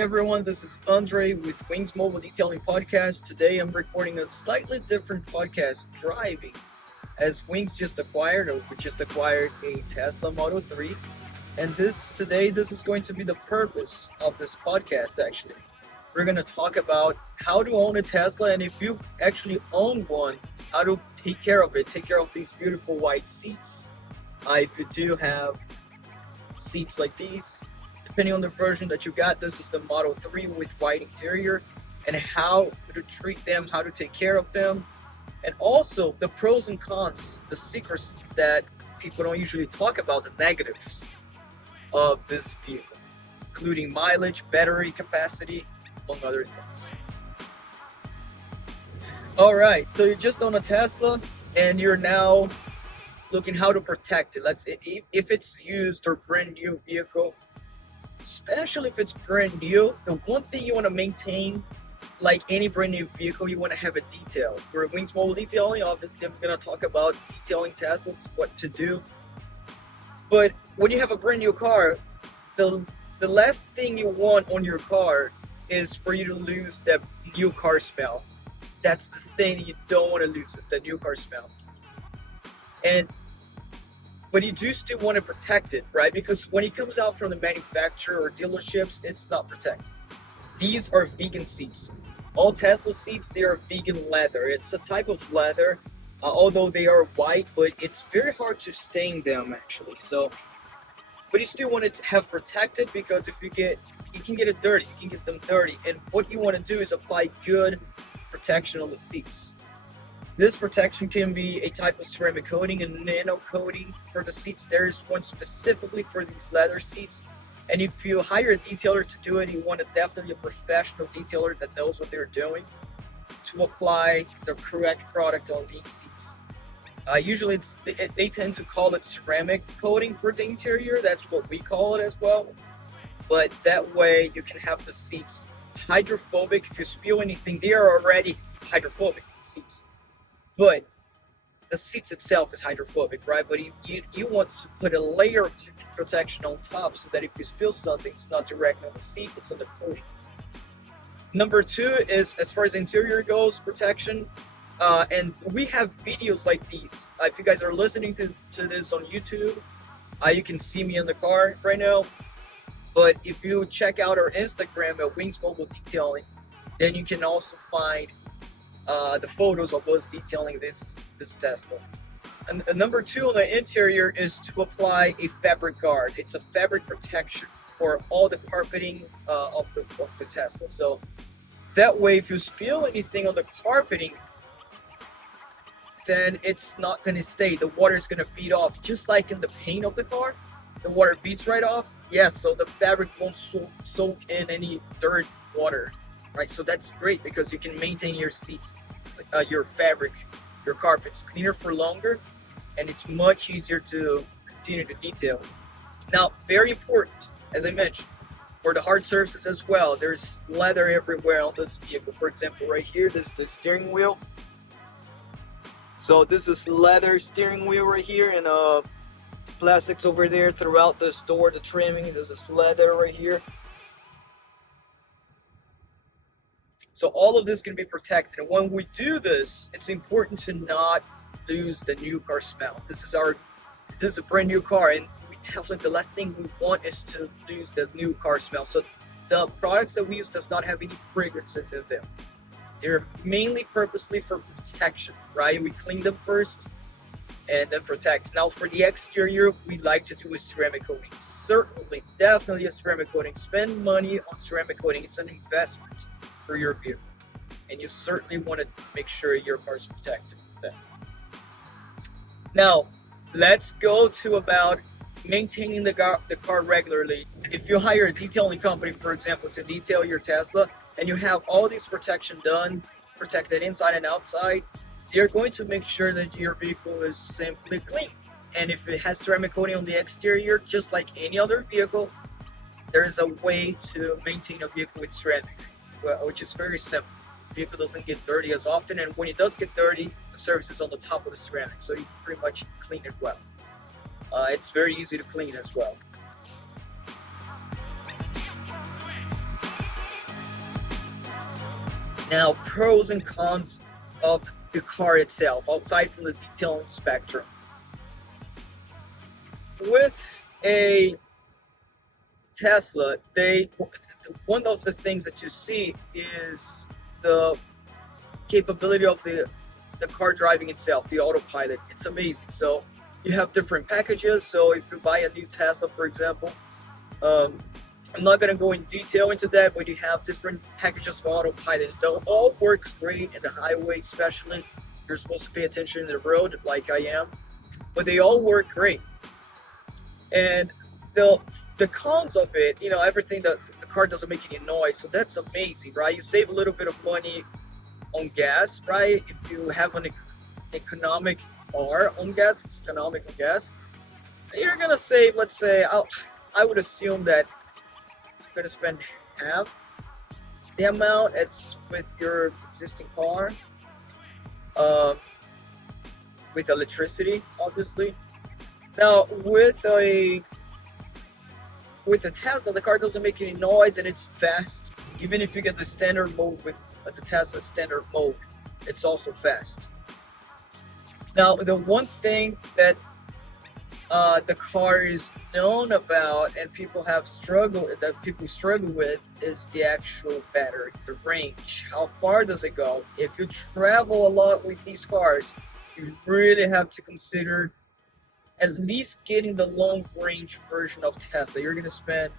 everyone, this is Andre with Wings Mobile Detailing Podcast. Today I'm recording a slightly different podcast, driving, as Wings just acquired a Tesla Model 3. And this is going to be the purpose of this podcast actually. We're going to talk about how to own a Tesla, and if you actually own one, how to take care of it, take care of these beautiful white seats. If you do have seats like these, depending on the version that you got, this is the Model 3 with white interior, and how to treat them, how to take care of them, and also the pros and cons, the secrets that people don't usually talk about, the negatives of this vehicle, including mileage, battery capacity, among other things. Alright, so you just own a Tesla and you're now looking how to protect it. If it's used or brand new vehicle, especially if it's brand new, the one thing you want to maintain, like any brand new vehicle, you want to have a detail. For Wings Mobile Detailing, obviously I'm going to talk about detailing Teslas, what to do. But when you have a brand new car, the last thing you want on your car is for you to lose that new car smell. That's the thing you don't want to lose, is that new car smell. But you do still want to protect it, right? Because when it comes out from the manufacturer or dealerships, it's not protected. These are vegan seats. All Tesla seats, they are vegan leather. It's a type of leather, although they are white, but it's very hard to stain them actually. But you still want to have protected, because if you can get it dirty, you can get them dirty. And what you want to do is apply good protection on the seats. This protection can be a type of ceramic coating and nano coating for the seats. There is one specifically for these leather seats. And if you hire a detailer to do it, you want definitely a professional detailer that knows what they're doing to apply the correct product on these seats. Usually they tend to call it ceramic coating for the interior. That's what we call it as well. But that way you can have the seats hydrophobic. If you spill anything, they are already hydrophobic seats. But the seats itself is hydrophobic, right? But you want to put a layer of protection on top so that if you spill something, it's not directly on the seat, it's on the coating. Number two is, as far as interior goes, protection. And we have videos like these. If you guys are listening to this on YouTube, you can see me in the car right now. But if you check out our Instagram at Wings Mobile Detailing, then you can also find the photos of us detailing this Tesla. And number two on the interior is to apply a fabric guard. It's a fabric protection for all the carpeting of the Tesla. So that way, if you spill anything on the carpeting, then it's not going to stay. The water is going to bead off, just like in the paint of the car. The water beads right off. Yes, so the fabric won't soak in any dirt, water, right? So that's great because you can maintain your seats, your fabric, your carpets cleaner for longer, and it's much easier to continue to detail. Now, very important, as I mentioned, for the hard surfaces as well, there's leather everywhere on this vehicle. For example, right here, this is the steering wheel. So this is leather steering wheel right here, and plastics over there throughout this door, the trimming. This is leather right here. So all of this can be protected, and when we do this, it's important to not lose the new car smell. This is a brand new car, and we definitely, the last thing we want is to lose the new car smell. So the products that we use does not have any fragrances in them. They're mainly purposely for protection, right? We clean them first and then protect. Now for the exterior, we like to do a ceramic coating. Certainly, definitely a ceramic coating. Spend money on ceramic coating. It's an investment for your vehicle, and you certainly want to make sure your car is protected with that. Now, let's go to about maintaining the car regularly. If you hire a detailing company, for example, to detail your Tesla, and you have all this protection done, protected inside and outside, you're going to make sure that your vehicle is simply clean. And if it has ceramic coating on the exterior, just like any other vehicle, there's a way to maintain a vehicle with ceramic, which is very simple. The vehicle doesn't get dirty as often, and when it does get dirty, the surface is on the top of the ceramic, so you can pretty much clean it well. It's very easy to clean as well. Now, pros and cons of the car itself, outside from the detailing spectrum. With a Tesla, one of the things that you see is the capability of the car driving itself, the autopilot. It's amazing. So you have different packages. So if you buy a new Tesla, for example, I'm not going to go in detail into that, but you have different packages for autopilot. It all works great in the highway, especially. You're supposed to pay attention in the road, like I am, but they all work great. And the cons of it, everything, the car doesn't make any noise, so that's amazing, right? You save a little bit of money on gas, right? If you have an economic car on gas, it's economic on gas. You're gonna save, let's say, I would assume that you're gonna spend half the amount as with your existing car, with electricity, obviously. Now, with a Tesla, the car doesn't make any noise and it's fast. Even if you get the standard mode with the Tesla standard mode, it's also fast. Now, the one thing that the car is known about and people struggle with is the actual battery, the range. How far does it go? If you travel a lot with these cars, you really have to consider at least getting the long range version of Tesla. You're gonna spend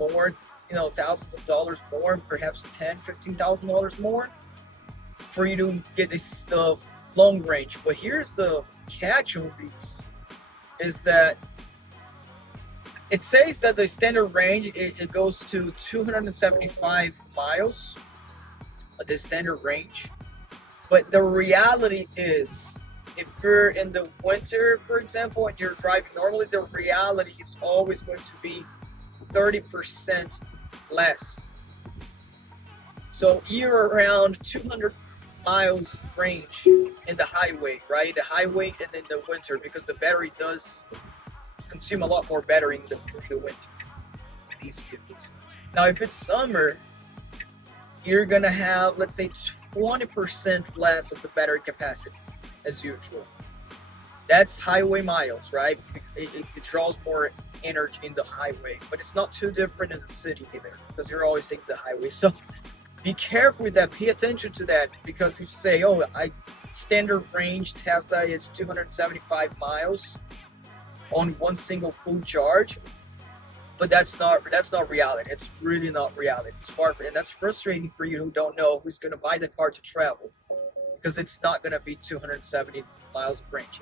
more, thousands of dollars more, perhaps $10,000-$15,000 more for you to get this stuff long range. But here's the catch on these, is that it says that the standard range, it goes to 275 miles, the standard range. But the reality is, if you're in the winter, for example, and you're driving normally, the reality is always going to be 30% less. So you're around 200 miles range in the highway, right? The highway and in the winter, because the battery does consume a lot more battery in the winter with these vehicles. Now, if it's summer, you're gonna have, let's say, 20% less of the battery capacity as usual. That's highway miles, right? It draws more energy in the highway, but it's not too different in the city either, because you're always taking the highway. So be careful with that. Pay attention to that, because if you say, standard range Tesla is 275 miles on one single full charge, but that's not reality. It's really not reality. It's far from, and that's frustrating for you who don't know who's going to buy the car to travel, because it's not going to be 270 miles of range.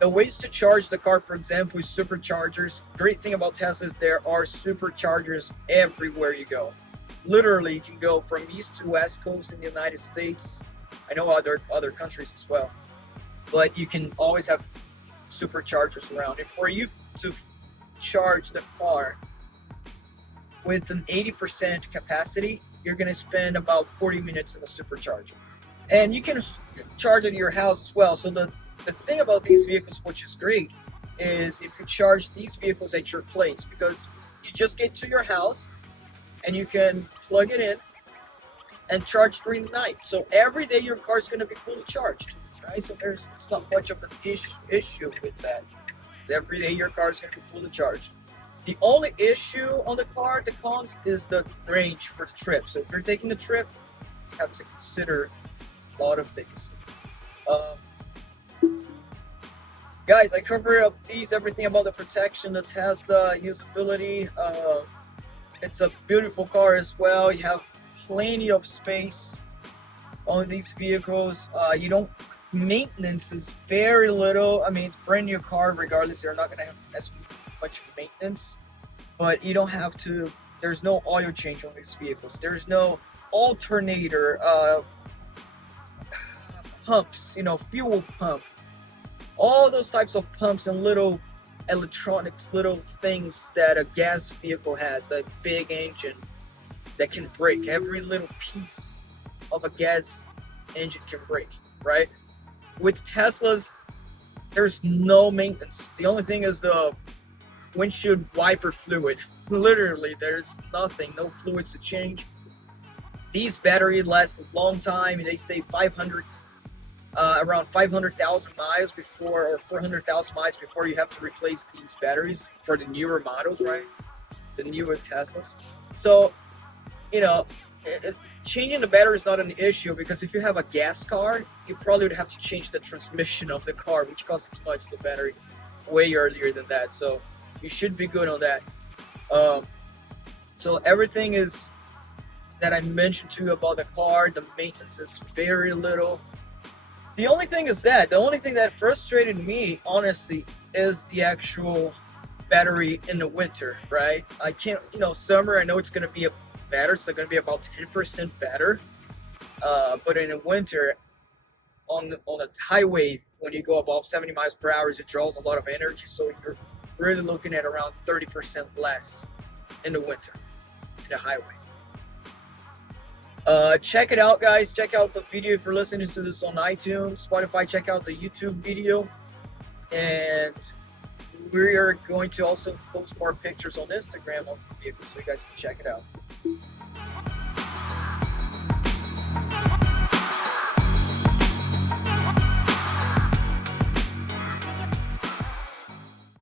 The ways to charge the car, for example, is superchargers. Great thing about Tesla is there are superchargers everywhere you go. Literally, you can go from east to west coast in the United States. I know other countries as well, but you can always have superchargers around. And for you to charge the car with an 80% capacity, you're going to spend about 40 minutes in a supercharger. And you can charge it at your house as well. So the thing about these vehicles, which is great, is if you charge these vehicles at your place, because you just get to your house and you can plug it in and charge during the night. So every day your car is going to be fully charged, right? So it's not much of an issue with that. Because every day your car is going to be fully charged. The only issue on the car, the cons, is the range for the trip. So if you're taking a trip, you have to consider a lot of things. Guys, I covered up everything about the protection, the Tesla, usability. It's a beautiful car as well. You have plenty of space on these vehicles. Maintenance is very little. I mean, it's a brand new car. Regardless, you're not going to have as much maintenance, but you don't have to. There's no oil change on these vehicles. There's no alternator, pumps, fuel pump, all those types of pumps and little electronics, little things that a gas vehicle has, that big engine that can break. Every little piece of a gas engine can break, right? With Teslas, there's no maintenance. The only thing is the windshield wiper fluid. Literally, there's nothing, no fluids to change. These batteries last a long time, and they say 500, around 500,000 miles before, or 400,000 miles before you have to replace these batteries for the newer models, right? The newer Teslas. So, you know, changing the battery is not an issue, because if you have a gas car, you probably would have to change the transmission of the car, which costs as much as the battery way earlier than that. So you should be good on that. So everything is that I mentioned to you about the car. The maintenance is very little. The only thing that frustrated me, honestly, is the actual battery in the winter, right? I can't, summer, I know it's going to be better. It's going to be about 10% better. But in the winter, on the highway, when you go above 70 miles per hour, it draws a lot of energy. So you're really looking at around 30% less in the winter in the highway. Check it out, guys. Check out the video if you're listening to this on iTunes, Spotify. Check out the YouTube video, and we are going to also post more pictures on Instagram of the vehicle, so you guys can check it out.